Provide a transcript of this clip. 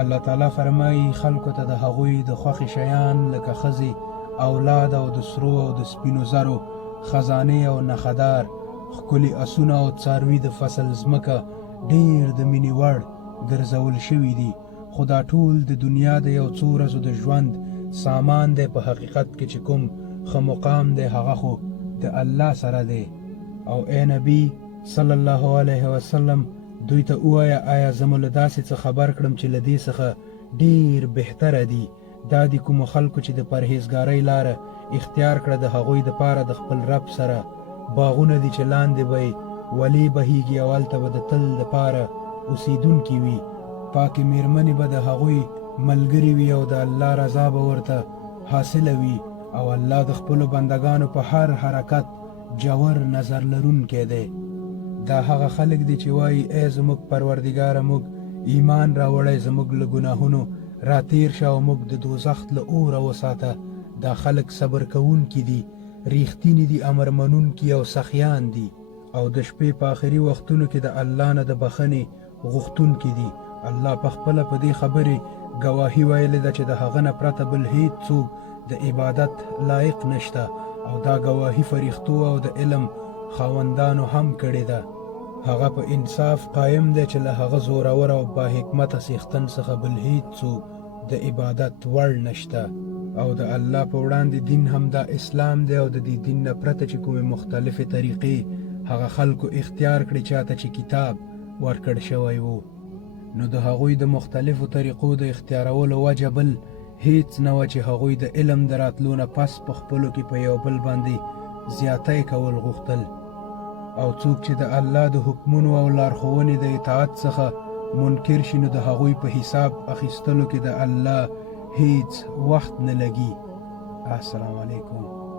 الله تعالی فرمایي خلکو ته د هغوی د خوښې شیان لکه ښځې، اولاد او د سرو او د سپینو زرو، خزانې او نخدار، ښکلي اسونه او څاروي د فصل ځمکه ډېر د مینې وړ ګرځول شوي دي. خو دا ټول د دنیا د یو څو ورځو د ژوند سامان دی. په حقیقت کې چې کوم ښه مقام دی هغه خو د الله سره دی. او ای نبی صلی الله علیه وسلم دوی ته ووایه آیا زه مو له داسې څه خبر کړم چې له دې څخه ډېر بهتره دي؟ دا د کومو خلکو چې د پرهیزګارۍ لاره اختیار کړه د هغوی دپاره د خپل رب سره باغونه دي چې لاندې به یې ولې بهیږي او هلته به د تل دپاره اوسېدونکي وي. پاکې مېرمنې به د هغوی ملګري وي او د الله رضا به ورته حاصله وي. او الله د خپلو بندګانو په هر حرکت جوور نظر لرونکی دی. دا هغه خلک دي چې وایي ای زموږ پروردګاره موږ ایمان راوړی، زموږ له ګناهونو راتیر شه او موږ د دوزخ له اوره وساته. دا خلک صبر کوونکي دي، ریښتیني دي، امر منونکي او سخیان دي، او د شپې په آخري وختونو کې د الله نه د بخښنې غوښتونکي دي. الله په خپله په دې خبرې ګواهي ویلې ده چې د هغه نه پرته بل هیڅ څوک د عبادت لایق نشته، او دا ګواهي فرښتو او د علم خاوندانو هم کړې ده. هغه په انصاف قایم دی چې له هغه زورور او با حکمته څښتن څخه بل هیڅ څوک د عبادت وړ نشته. او د الله په وړاندې دین هم دا اسلام دی. او د دې دین نه پرته چې کومې مختلفې طریقې هغه خلکو اختیار کړي چاته چې کتاب ورکړ شوی و، نو د هغوی د مختلفو طریقو د اختیارولو وجه بل هیڅ نه وه چې هغوی د علم د راتلو نه پس په خپلو کې په یو بل باندې زیاتی کول غوښتل. او څوک چې د الله د حکمونو او لارښوونې د اطاعت څخه منکر شي نو د هغوی په حساب اخیستلو کې د الله هیڅ وخت نه لګي. السلام علیکم.